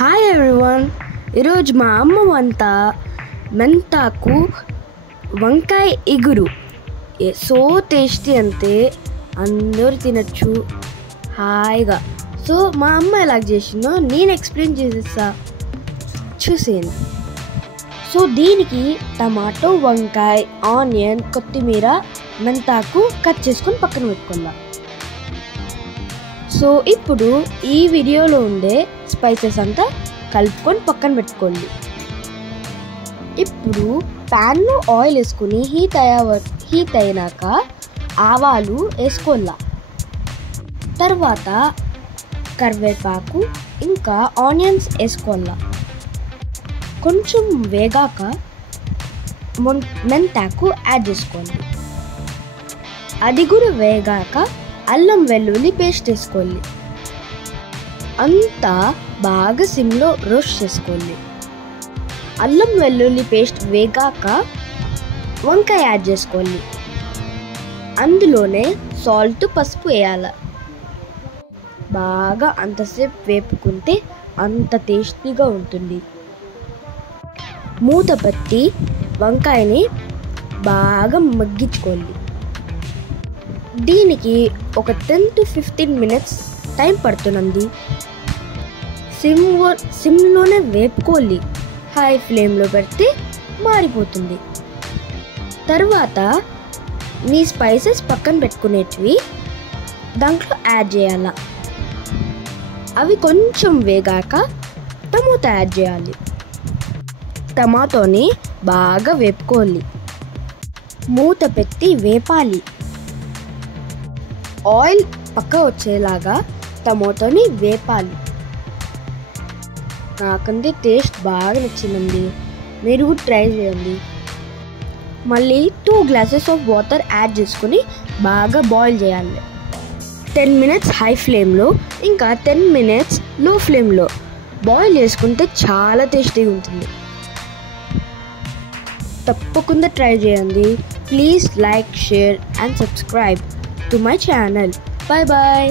Hi everyone, ఈరోజు మా అమ్మ వంట మెంతాకు వంకాయ ఇగురు. సో టేస్టీ, అంతే అందరూ తినచ్చు హాయిగా. సో మా అమ్మ ఎలా చేసిందో నేను ఎక్స్ప్లెయిన్ చేసేస్తా, చూసేయండి. సో దీనికి టమాటో, వంకాయ, ఆనియన్, కొత్తిమీర, మెంతాకు కట్ చేసుకొని పక్కన పెట్టుకుందాం. సో ఇప్పుడు ఈ వీడియోలో ఉండే స్పైసెస్ అంతా కలుపుకొని పక్కన పెట్టుకోండి. ఇప్పుడు ప్యాన్లో ఆయిల్ వేసుకుని హీట్ అయినాక ఆవాలు వేసుకోవాలా. తర్వాత కరివేపాకు ఇంకా ఆనియన్స్ వేసుకోవాలా. కొంచెం వేగాక మెంతాకు యాడ్ చేసుకోండి. అది కూడా వేగాక అల్లం వెల్లుల్లి పేస్ట్ వేసుకోండి. అంతా బాగా సిమ్లో రోస్ట్ చేసుకోండి. అల్లం వెల్లుల్లి పేస్ట్ వేగాక వంకాయ యాడ్ చేసుకోండి. అందులోనే సాల్ట్, పసుపు వేయాలి. బాగా అంతసేపు వేపుకుంటే అంత టేస్టీగా ఉంటుంది. మూత పెట్టి వంకాయని బాగా మగ్గించుకోండి. దీనికి ఒక 10 to 15 minutes టైం పడుతుంది. సిమ్లోనే వేపుకోవాలి. హై ఫ్లేమ్లో పెడితే మారిపోతుంది. తర్వాత మీ స్పైసెస్ పక్కన పెట్టుకునేటివి దాంట్లో యాడ్ చేయాల. అవి కొంచెం వేగాక టమాటో యాడ్ చేయాలి. టమాటోని బాగా వేపుకోవాలి. మూత పెట్టి వేపాలి. ఆయిల్ పక్క వచ్చేలాగా టమాటోని వేపాలి. నాకంటే టేస్ట్ బాగా నచ్చిందండి, మీరు కూడా ట్రై చేయండి. మళ్ళీ 2 glasses ఆఫ్ వాటర్ యాడ్ చేసుకుని బాగా బాయిల్ చేయాలి. 10 minutes హై ఫ్లేమ్లో ఇంకా 10 minutes లో ఫ్లేమ్లో బాయిల్ చేసుకుంటే చాలా టేస్టీగా ఉంటుంది. తప్పకుండా ట్రై చేయండి. Please like, share and subscribe to my channel. Bye bye.